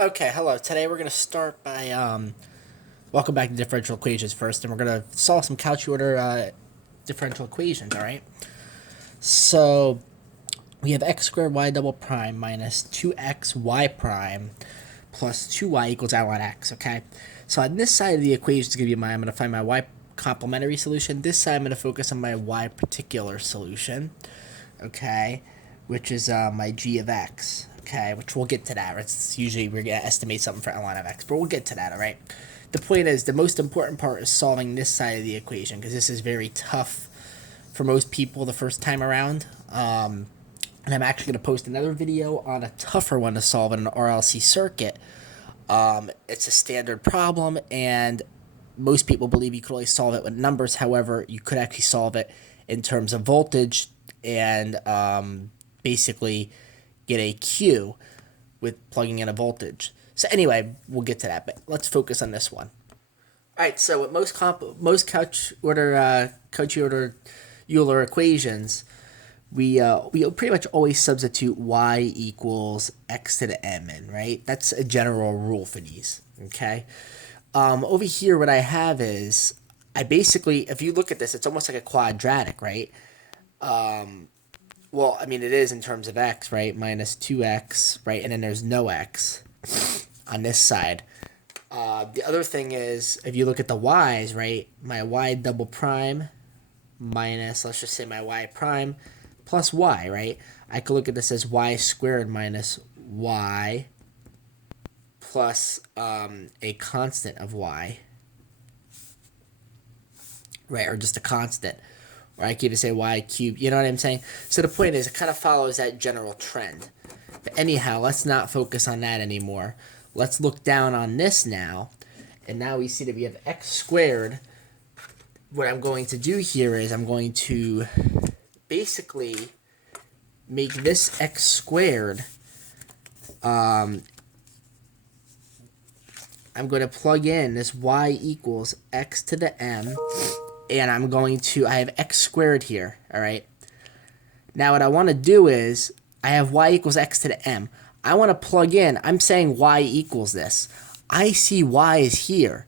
Okay, hello. Today we're going to start by welcome back to differential equations first, and we're going to solve some Cauchy order differential equations. All right. So we have x squared y double prime minus 2x y prime plus 2y equals I on x. Okay. So on this side of the equation is going to be I'm going to find my y complementary solution. This side I'm going to focus on my y particular solution. Okay, which is my g of x. Okay, which we'll get to that. It's usually we're going to estimate something for ln of x, but we'll get to that, all right? The point is, the most important part is solving this side of the equation, because this is very tough for most people the first time around. And I'm actually going to post another video on a tougher one to solve in an RLC circuit. It's a standard problem, and most people believe you could only solve it with numbers. However, you could actually solve it in terms of voltage and basically get a Q with plugging in a voltage. So anyway, we'll get to that, but let's focus on this one. All right, so with most Cauchy order Euler equations, we pretty much always substitute y equals x to the m in, right? That's a general rule for these, okay? Over here, what I have is, I basically, if you look at this, it's almost like a quadratic, right? Well, I mean, it is in terms of x, right? Minus 2x, right? And then there's no x on this side. The other thing is, if you look at the y's, right? My y double prime minus, let's just say my y prime plus y, right? I could look at this as y squared minus y plus a constant of y, right? Or just a constant. Or I could even say y cubed, you know what I'm saying? So the point is, it kind of follows that general trend. But anyhow, let's not focus on that anymore. Let's look down on this now. And now we see that we have x squared. What I'm going to do here is I'm going to basically make this x squared. I'm going to plug in this y equals x to the m. And I'm going to, I have x squared here, all right? Now what I want to do is, I have y equals x to the m. I want to plug in, I'm saying y equals this. I see y is here.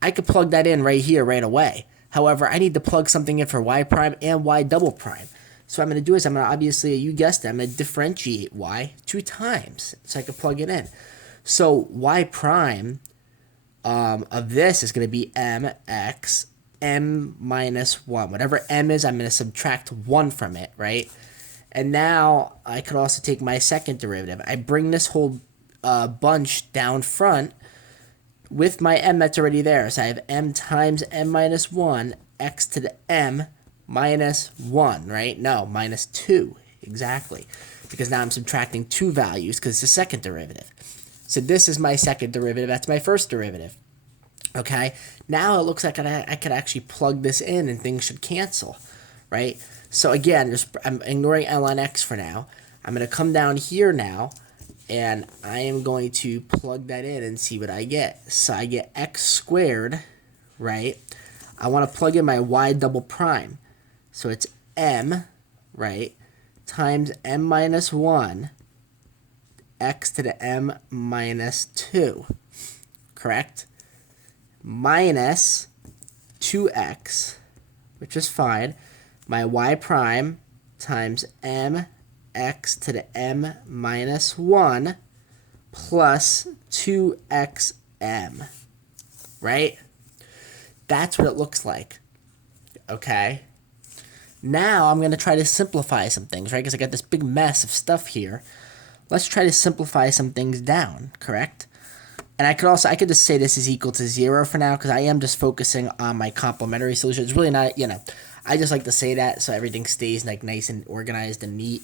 I could plug that in right here, right away. However, I need to plug something in for y prime and y double prime. So what I'm going to do is, I'm going to obviously, you guessed it, I'm going to differentiate y 2 times so I can plug it in. So y prime of this is going to be mx m minus 1. Whatever m is, I'm going to subtract 1 from it, right? And now I could also take my second derivative. I bring this whole bunch down front with my m that's already there. So I have m times m minus 1, x to the m minus 1, right? No, minus 2, exactly. Because now I'm subtracting 2 values because it's the second derivative. So this is my second derivative. That's my first derivative. Okay, now it looks like I could actually plug this in and things should cancel, right? So again, I'm ignoring ln x for now. I'm going to come down here now, and I am going to plug that in and see what I get. So I get x squared, right? I want to plug in my y double prime. So it's m, right, times m minus 1, x to the m minus 2, correct? Minus 2x, which is fine, my y prime times m x to the m minus 1 plus 2xm, right? That's what it looks like, okay? Now I'm going to try to simplify some things, right? Because I got this big mess of stuff here. Let's try to simplify some things down, correct? And I could just say this is equal to 0 for now, because I am just focusing on my complementary solution. It's really not, I just like to say that so everything stays like nice and organized and neat.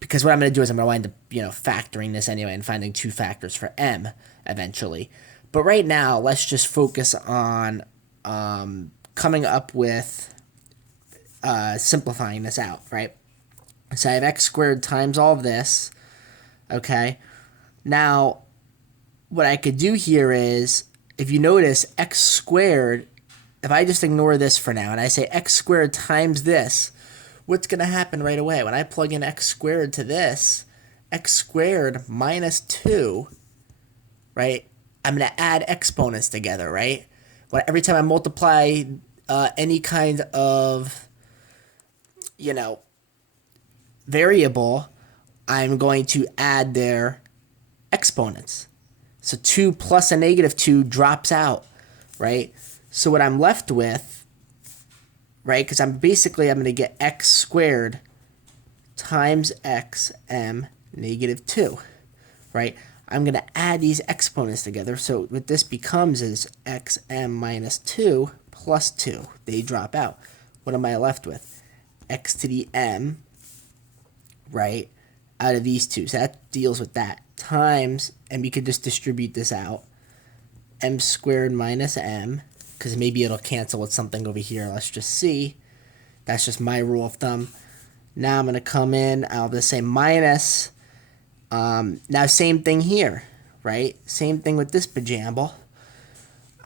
Because what I'm going to do is I'm going to wind up, factoring this anyway and finding 2 factors for m eventually. But right now, let's just focus on coming up with simplifying this out, right? So I have x squared times all of this, okay? Now, what I could do here is, if you notice, x squared, if I just ignore this for now and I say x squared times this, what's going to happen right away? When I plug in x squared to this, x squared minus 2 right? I'm going to add exponents together, right? Every time I multiply any kind of, you know, variable, I'm going to add their exponents. So 2 plus a negative 2 drops out, right? So what I'm left with, right, because I'm going to get x squared times xm negative 2, right? I'm going to add these exponents together. So what this becomes is xm minus 2 plus 2. They drop out. What am I left with? X to the m, right, out of these two. So that deals with that. Times, and we could just distribute this out. M squared minus m, because maybe it'll cancel with something over here. Let's just see. That's just my rule of thumb. Now I'm going to come in. I'll just say minus. Now same thing here, right? Same thing with this pajamble.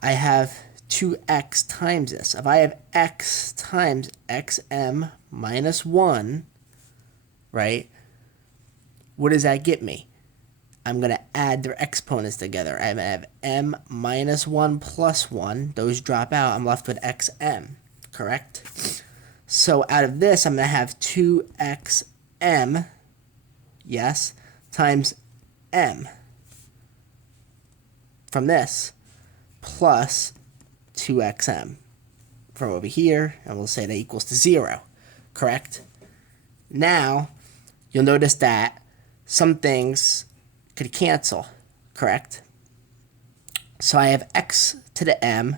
I have 2x times this. If I have x times xm minus 1, right, what does that get me? I'm going to add their exponents together. I'm going to have m minus 1 plus 1. Those drop out. I'm left with xm, correct? So out of this, I'm going to have 2xm, yes, times m from this, plus 2xm from over here, and we'll say that equals to 0, correct? Now, you'll notice that some things could cancel, correct? So I have x to the m,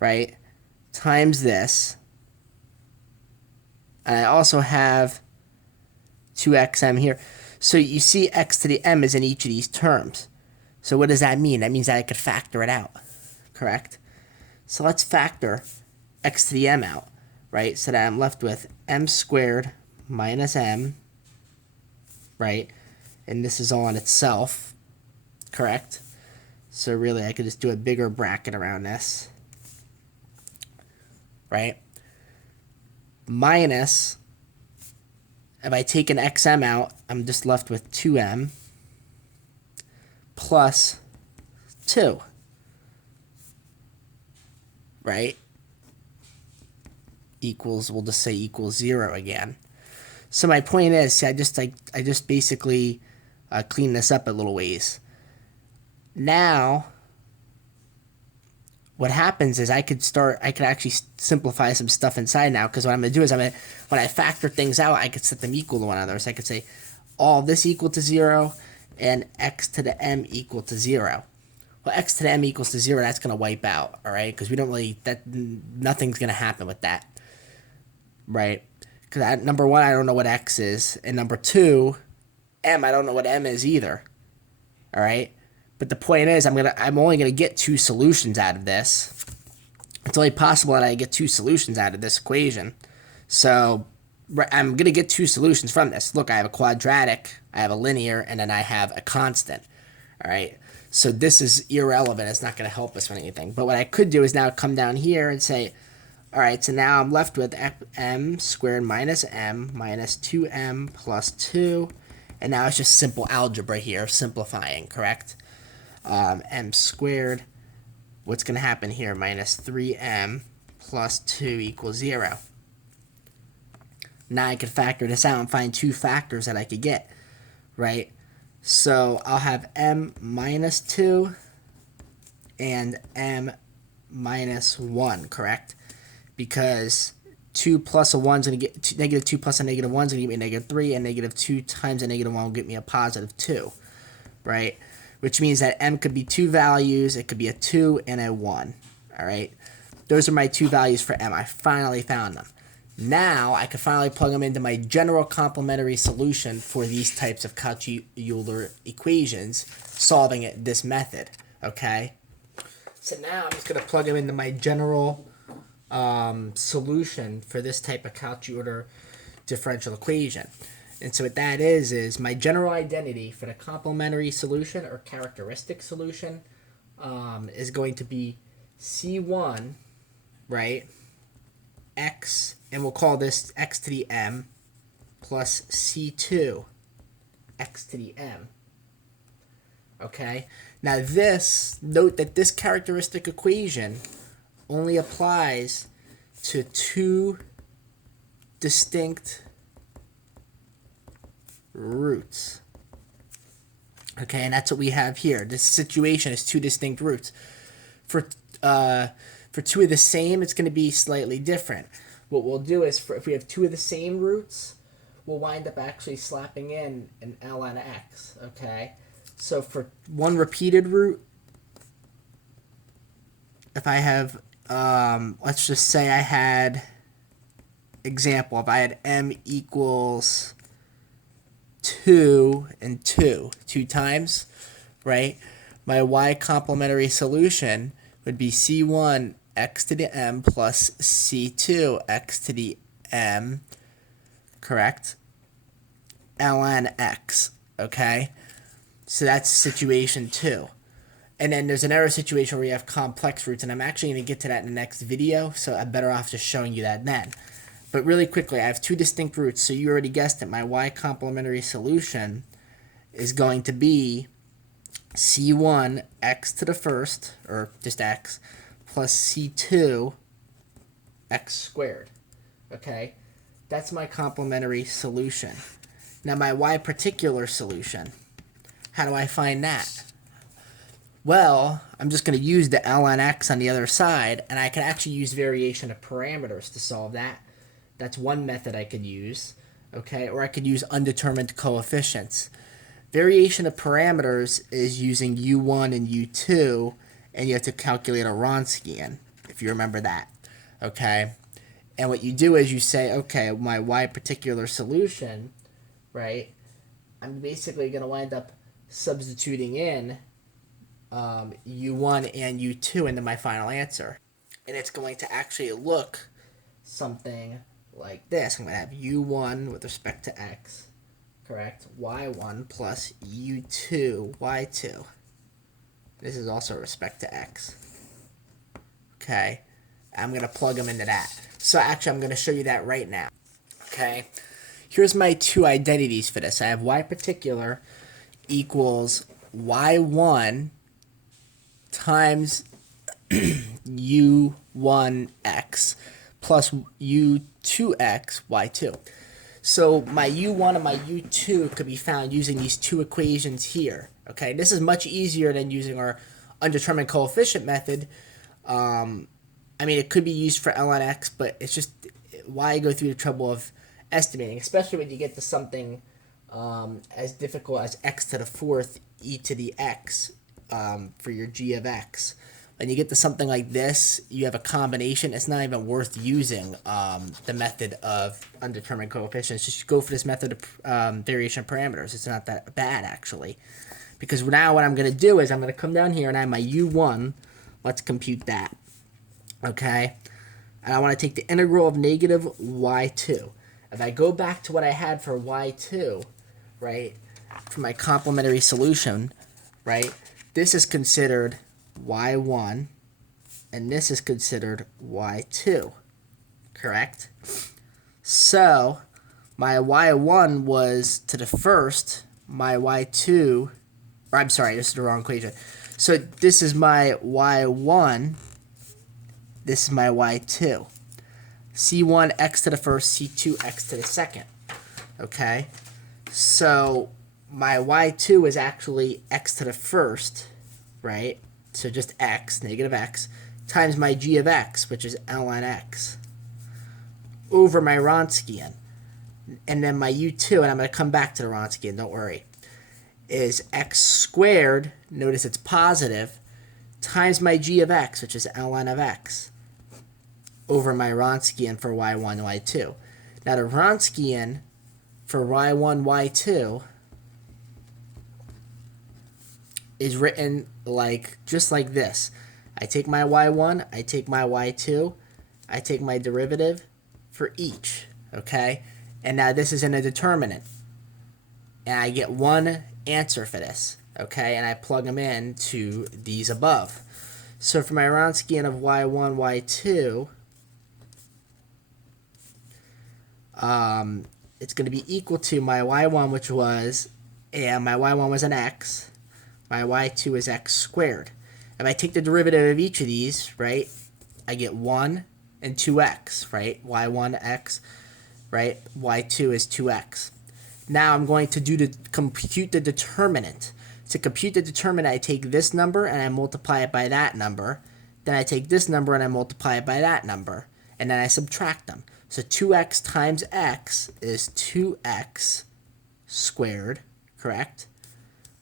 right, times this, and I also have 2xm here. So you see x to the m is in each of these terms. So what does that mean? That means that I could factor it out, correct? So let's factor x to the m out, right? So that I'm left with m squared minus m, right? And this is all on itself, correct? So really I could just do a bigger bracket around this, right? Minus, if I take an xm out, I'm just left with 2m plus 2, right? Equals, we'll just say equals 0 again. So my point is, see, I just basically clean this up a little ways. Now, what happens is I could actually simplify some stuff inside now, because what I'm going to do is when I factor things out, I could set them equal to one another. So I could say all this equal to 0 and x to the m equal to 0. Well, x to the m equals to 0, that's going to wipe out, all right? Because we don't really, nothing's going to happen with that, right? Because number one, I don't know what x is, and number two, m, I don't know what m is either, all right? But the point is, I'm only gonna get 2 solutions out of this. It's only possible that I get 2 solutions out of this equation. So I'm gonna get 2 solutions from this. Look, I have a quadratic, I have a linear, and then I have a constant. All right. So this is irrelevant. It's not gonna help us with anything. But what I could do is now come down here and say, all right. So now I'm left with m squared minus m minus 2m plus 2, and now it's just simple algebra here, simplifying. Correct. M squared, what's going to happen here? Minus 3m plus 2 equals 0. Now I can factor this out and find 2 factors that I could get, right? So I'll have m minus 2 and m minus 1, correct? Because 2 plus a 1 is going to get, negative 2 plus a negative 1 is going to give me a negative 3, and negative 2 times a negative 1 will get me a positive 2, right? Which means that m could be 2 values. It could be a 2 and a 1. All right. Those are my 2 values for m. I finally found them. Now I can finally plug them into my general complementary solution for these types of Cuachy Euler equations, solving it this method. Okay. So now I'm just going to plug them into my general solution for this type of Cuachy Euler differential equation. And so what that is my general identity for the complementary solution or characteristic solution is going to be C1, right, x, and we'll call this x to the m, plus C2, x to the m, Okay? Now this, note that this characteristic equation only applies to two distinct roots. Okay, and that's what we have here. This situation is two distinct roots. For two of the same, it's going to be slightly different. What we'll do is, if we have two of the same roots, we'll wind up actually slapping in an ln x. Okay, so for one repeated root, if I have, let's just say I had, example, if I had m equals 2 and 2 times, right? My y complementary solution would be c1 x to the m plus c2 x to the m, correct? ln x, okay? So that's situation 2. And then there's another situation where you have complex roots, and I'm actually going to get to that in the next video, so I'm better off just showing you that then. But really quickly, I have two distinct roots, so you already guessed it. My y complementary solution is going to be c1 x to the first, or just x, plus c2 x squared. Okay? That's my complementary solution. Now my y particular solution, how do I find that? Well, I'm just going to use the ln x on the other side, and I can actually use variation of parameters to solve that. That's one method I could use, okay? Or I could use undetermined coefficients. Variation of parameters is using u1 and u2, and you have to calculate a Wronskian, if you remember that, okay? And what you do is you say, okay, my y particular solution, right? I'm basically going to wind up substituting in u1 and u2 into my final answer. And it's going to actually look something like this. I'm going to have u1 with respect to x, correct? y1 plus u2 y2. This is also with respect to x. Okay, I'm going to plug them into that. So actually, I'm going to show you that right now. Okay, here's my two identities for this. I have y particular equals y1 times u1x plus u2x y2. So my u1 and my u2 could be found using these two equations here. Okay, this is much easier than using our undetermined coefficient method. I mean, it could be used for ln x, but it's just why go through the trouble of estimating, especially when you get to something as difficult as x to the fourth e to the x for your g of x. When you get to something like this, you have a combination. It's not even worth using the method of undetermined coefficients. Just go for this method of variation of parameters. It's not that bad, actually. Because now what I'm going to do is I'm going to come down here and I have my u1. Let's compute that. Okay? And I want to take the integral of negative y2. If I go back to what I had for y2, right, for my complementary solution, right, this is considered y1, and this is considered y2, correct? So, my y1 was to the first, my y2, or I'm sorry, this is the wrong equation. So, this is my y1, this is my y2. C1 x to the first, C2 x to the second, okay? So, my y2 is actually x to the first, right? So just x, negative x, times my g of x, which is ln x, over my Wronskian. And then my u2, and I'm going to come back to the Wronskian, don't worry, is x squared, notice it's positive, times my g of x, which is ln of x, over my Wronskian for y1, y2. Now the Wronskian for y1, y2 is written like just like this. I take my y1, I take my y2, I take my derivative for each, okay? And now this is in a determinant. And I get one answer for this, okay? And I plug them in to these above. So for my Wronskian of y1, y2, it's going to be equal to my y1, which was, and my y1 was an x, My y2 is x squared. If I take the derivative of each of these, right, I get 1 and 2x, right? y1x, right? y2 is 2x. Now I'm going to compute the determinant. To compute the determinant, I take this number and I multiply it by that number. Then I take this number and I multiply it by that number. And then I subtract them. So 2x times x is 2x squared, correct?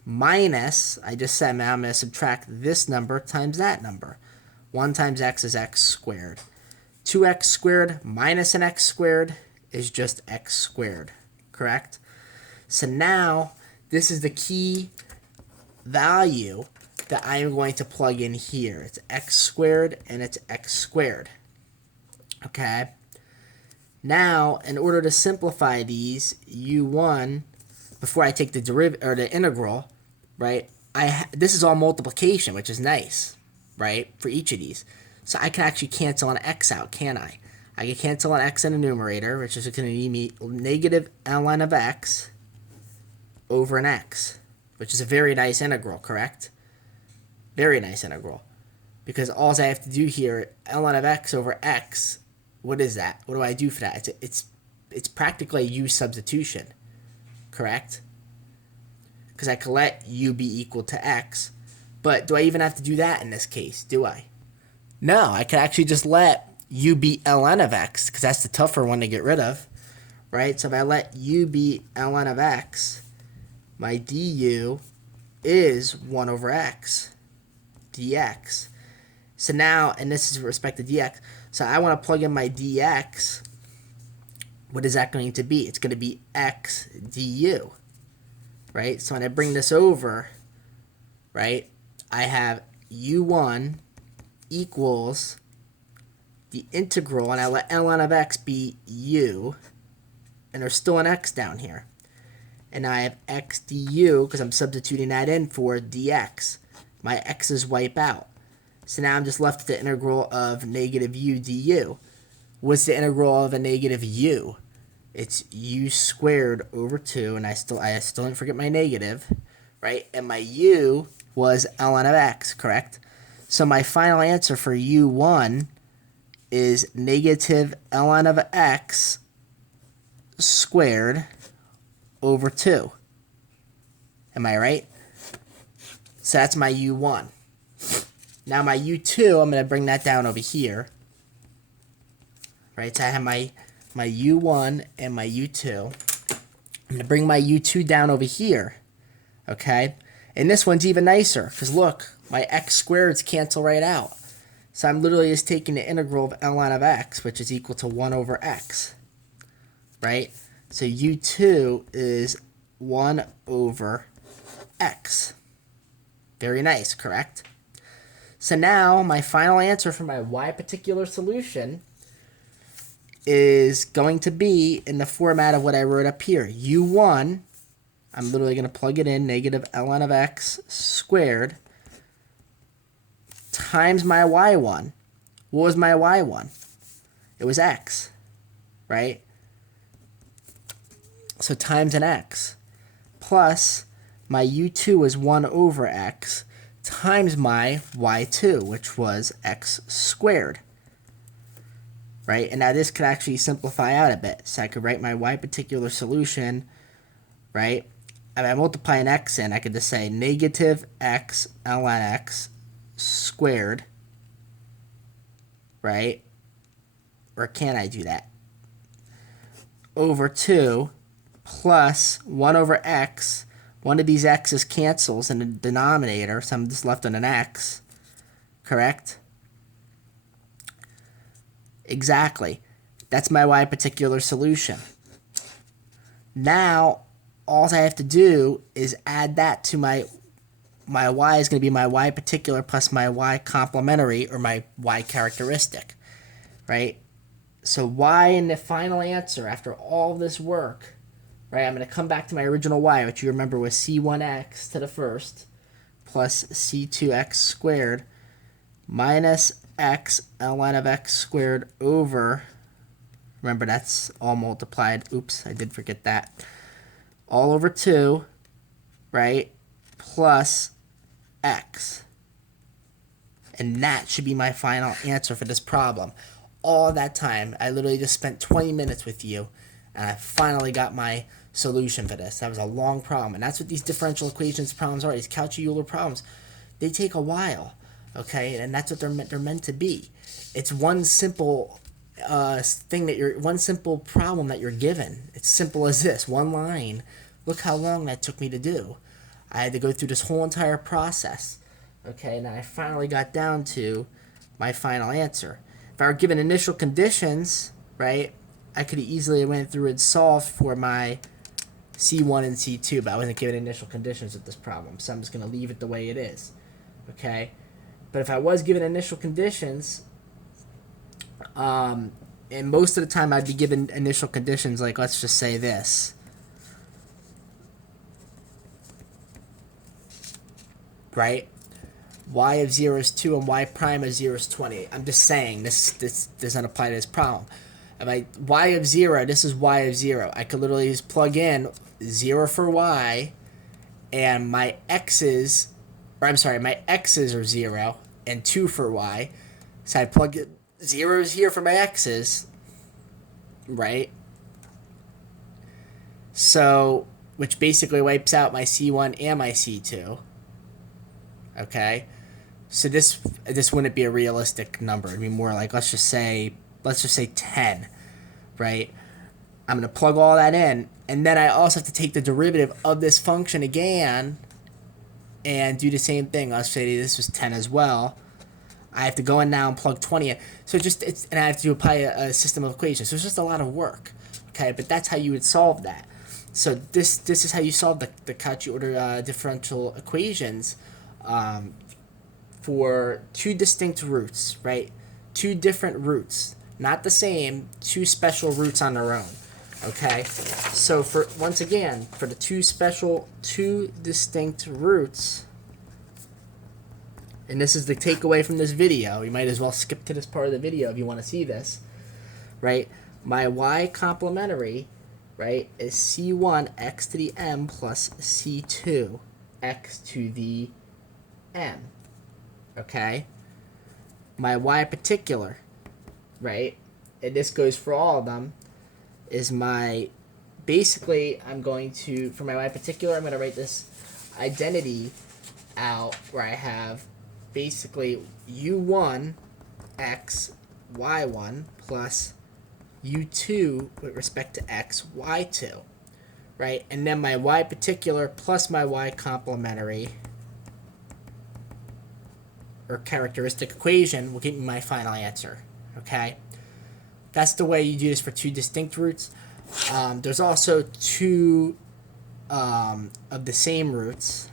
Minus, I just said, now I'm going to subtract this number times that number. 1 times x is x squared. 2x squared minus an x squared is just x squared, correct? So now, this is the key value that I am going to plug in here. It's x squared and it's x squared. Okay? Now, in order to simplify these, u1, before I take the derivative or the integral, right? This is all multiplication, which is nice, right? For each of these. So I can actually cancel an x out, can't I? I can cancel an x in the numerator, which is going to give me negative ln of x over an x, which is a very nice integral, correct? Very nice integral. Because all I have to do here, ln of x over x, what is that? What do I do for that? It's practically a u substitution, correct? Because I can let u be equal to x. But do I even have to do that in this case? Do I? No, I can actually just let u be ln of x, because that's the tougher one to get rid of, right? So if I let u be ln of x, my du is 1 over x dx. So now, and this is with respect to dx, so I want to plug in my dx. What is that going to be? It's going to be x du, right? So when I bring this over, right, I have u1 equals the integral, and I let ln of x be u, and there's still an x down here. And now I have x du, because I'm substituting that in for dx. My x's wipe out. So now I'm just left with the integral of negative u du. What's the integral of a negative u? It's u squared over 2, and I still didn't forget my negative, right? And my u was ln of x, correct? So my final answer for u1 is negative ln of x squared over 2. Am I right? So that's my u1. Now my u2, I'm going to bring that down over here. Right, so I have my u1 and my u2. I'm going to bring my u2 down over here. Okay? And this one's even nicer, because look, my x squareds cancel right out. So I'm literally just taking the integral of ln of x, which is equal to 1 over x. Right? So u2 is 1 over x. Very nice, correct? So now my final answer for my y particular solution is going to be in the format of what I wrote up here. u1, I'm literally going to plug it in, negative ln of x squared times my y1. What was my y1? It was x, right? So times an x, plus my u2 was 1 over x, times my y2, which was x squared, right? And now this could actually simplify out a bit. So I could write my y particular solution, right? If I multiply an x in, I could just say negative x ln x squared, right? Or can I do that? Over 2 plus 1 over x. One of these x's cancels in the denominator, so I'm just left on an x. Correct? Exactly. That's my y particular solution. Now, all I have to do is add that to my y is going to be my y particular plus my y complementary, or my y characteristic. Right? So y in the final answer, after all this work, right, I'm going to come back to my original y, which you remember was c1x to the first, plus c2x squared, minus x ln of x squared over, remember that's all multiplied, oops, I did forget that, all over 2, right, plus x. And that should be my final answer for this problem. All that time, I literally just spent 20 minutes with you, and I finally got my solution for this. That was a long problem, and that's what these differential equations problems are. These Cuachy Euler problems, they take a while, okay, and that's what they're meant to be. It's one simple one simple problem that you're given. It's simple as this, one line. Look how long that took me to do. I had to go through this whole entire process. Okay, and I finally got down to my final answer. If I were given initial conditions, right, I could have easily went through and solved for my C1 and C2, but I wasn't given initial conditions with this problem, so I'm just going to leave it the way it is. Okay, but if I was given initial conditions, and most of the time I'd be given initial conditions, like let's just say this. Right? Y of 0 is 2 and y prime of 0 is 20. I'm just saying this doesn't apply to this problem. If I y of 0, this is y of 0. I could literally just plug in 0 for y, and my x's are 0 and 2 for y. So I plug it 0's here for my x's, right? So, which basically wipes out my C1 and my C2. Okay, so this wouldn't be a realistic number. It'd be more like let's just say 10, right? I'm gonna plug all that in, and then I also have to take the derivative of this function again, and do the same thing. Let's say this was 10 as well. I have to go in now and plug 20 in. So and I have to apply a system of equations. So it's just a lot of work. Okay, but that's how you would solve that. So this is how you solve the Cuachy Euler differential equations. For two distinct roots, right? Two different roots, not the same, two special roots on their own, okay? So for the two distinct roots, and this is the takeaway from this video. You might as well skip to this part of the video if you want to see this, right? My y complementary, right, is C1 x to the m plus C2 x to the m, okay? My y particular, right, and this goes for all of them, is basically I'm going to, for my y particular, I'm going to write this identity out where I have basically u1 x y1 plus u2 with respect to x y2, right? And then my y particular plus my y complementary or characteristic equation will give me my final answer, okay? That's the way you do this for two distinct roots. There's also two of the same roots.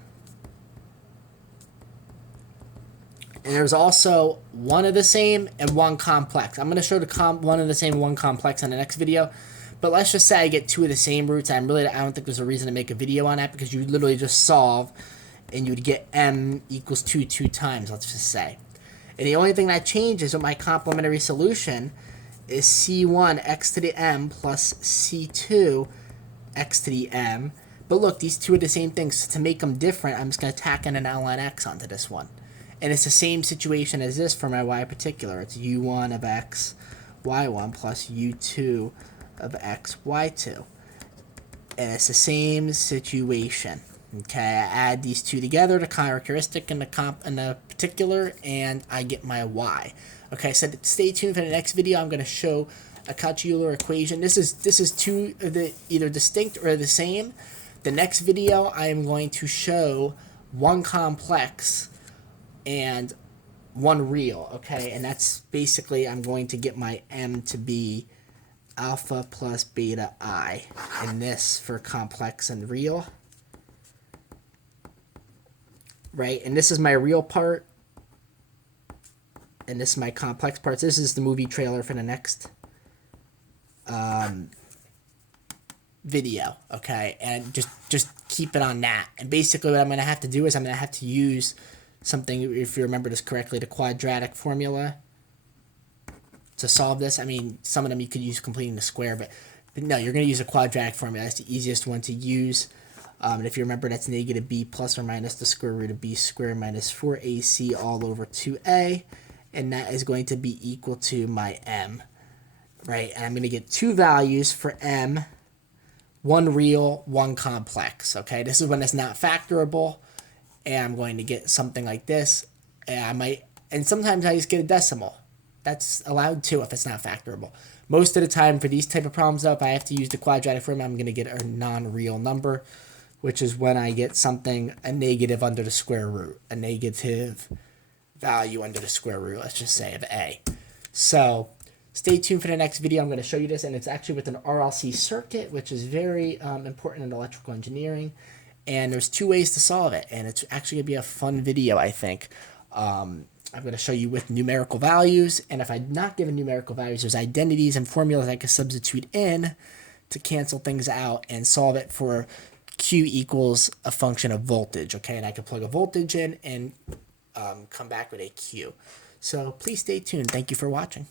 And there's also one of the same and one complex. I'm going to show the one of the same, one complex in the next video. But let's just say I get two of the same roots. I don't think there's a reason to make a video on that because you literally just solve and you'd get m equals 2 times, let's just say. And the only thing that changes with my complementary solution is C1 x to the m plus C2 x to the m. But look, these two are the same things. So to make them different, I'm just going to tack in an ln x onto this one. And it's the same situation as this for my y particular. It's u1 of x y1 plus u2 of x y2. And it's the same situation. Okay, I add these two together, the characteristic and the particular, and I get my y. Okay, so stay tuned for the next video. I'm going to show a Cuachy Euler equation. This is two of the either distinct or the same. The next video, I am going to show one complex and one real. Okay, and that's basically I'm going to get my m to be alpha plus beta I in this for complex and real. Right, and this is my real part, and this is my complex parts. This is the movie trailer for the next video, okay? And just keep it on that. And basically what I'm going to have to do is I'm going to have to use something, if you remember this correctly, the quadratic formula to solve this. I mean, some of them you could use completing the square, but no, you're going to use a quadratic formula. That's the easiest one to use. And if you remember, that's negative b plus or minus the square root of b squared minus 4ac all over 2a. And that is going to be equal to my m, right? And I'm going to get two values for m, one real, one complex, okay? This is when it's not factorable, and I'm going to get something like this. And sometimes I just get a decimal. That's allowed too if it's not factorable. Most of the time for these type of problems, though, if I have to use the quadratic formula, I'm going to get a non-real number, which is when I get something, a negative under the square root, a negative value under the square root, let's just say, of a. So stay tuned for the next video. I'm going to show you this, and it's actually with an RLC circuit, which is very important in electrical engineering. And there's two ways to solve it, and it's actually going to be a fun video, I think. I'm going to show you with numerical values, and if I'm not given numerical values, there's identities and formulas I can substitute in to cancel things out and solve it for Q equals a function of voltage, okay? And I can plug a voltage in and come back with a Q. So please stay tuned. Thank you for watching.